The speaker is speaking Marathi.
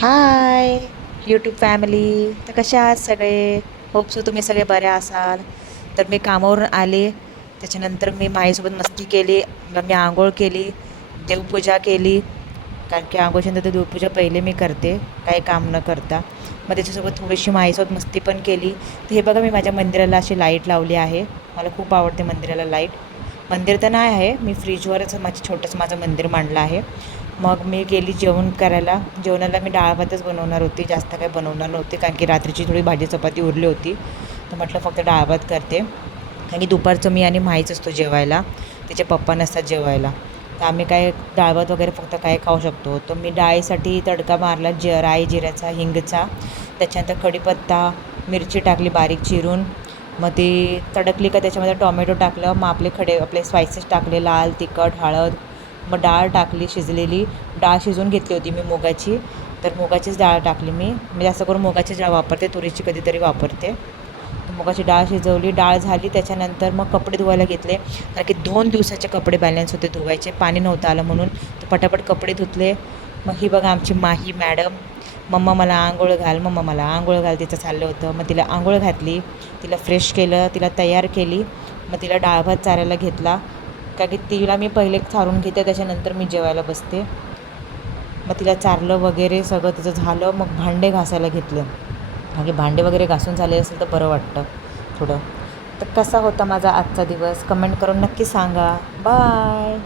Hi YouTube family. तर कशा आहात सगळे? होप सो तुम्ही सगळे बरे असाल. तर मी कामावरून आले, त्याच्यानंतर मी माईसोबत मस्ती केली. मग मी आंघोळ केली, देवपूजा केली. कारण की आंघोळच्या नंतर देवपूजा पहिले मी करते, काही काम न करता. मग त्याच्यासोबत थोडीशी माईसोबत मस्ती पण केली. तर हे बघा, मी माझ्या मंदिराला अशी लाईट लावली आहे. मला खूप आवडते मंदिराला लाईट. मंदिर तर नाही आहे, मी फ्रीजवरच छोटंसं माझं मंदिर मांडलं आहे. मग मी गेली जेवण करायला. जेवणाला मी डाळ भातच बनवणार होती, जास्त काही बनवणार नव्हती, कारण की रात्रीची थोडी भाजी चपाती उरली होती. तर म्हटलं फक्त डाळ भात करते. आणि दुपारचं मी आणि माहीच असतो जेवायला, तिचे पप्पा नसतात जेवायला. तर आम्ही काय डाळ भात वगैरे फक्त काय खाऊ शकतो. तर मी डाळीसाठी तडका मारला, राई जिऱ्याचा, हिंगचा. त्याच्यानंतर कढीपत्ता, मिरची टाकली बारीक चिरून. मग ती तडकली का त्याच्यामध्ये टॉमॅटो टाकलं. मग आपले स्पायसेस टाकले, लाल तिखट, हळद. मग डाळ टाकली शिजलेली. डाळ शिजवून घेतली होती मी मुगाची. तर मुगाचीच डाळ टाकली मी जास्त करून मुगाची डाळ वापरते, तुरीची कधीतरी वापरते. तर मुगाची डाळ शिजवली, डाळ झाली. त्याच्यानंतर मग कपडे धुवायला घेतले, कारण की 2 दिवसाचे कपडे बॅलन्स होते धुवायचे, पाणी नव्हतं आलं म्हणून. तर पटापट कपडे धुतले. मग ही बघा आमची माही मॅडम, मम्मा मला आंघोळ घाल, मम्मा मला आंघोळ घाल तिचं चाललं होतं. मग तिला आंघोळ घातली, तिला फ्रेश केलं, तिला तयार केली. मग तिला डाळ भात चारायला घेतला, कारण की तिला मी पहिले चारून घेते, त्याच्यानंतर मी जेवायला बसते. मग तिला चारलं वगैरे सगळं तिचं झालं. मग भांडे घासायला घेतलं, कारण की भांडे वगैरे घासून झाले असेल तर बरं वाटतं थोडं. तर कसा होता माझा आजचा दिवस कमेंट करून नक्की सांगा. बाय.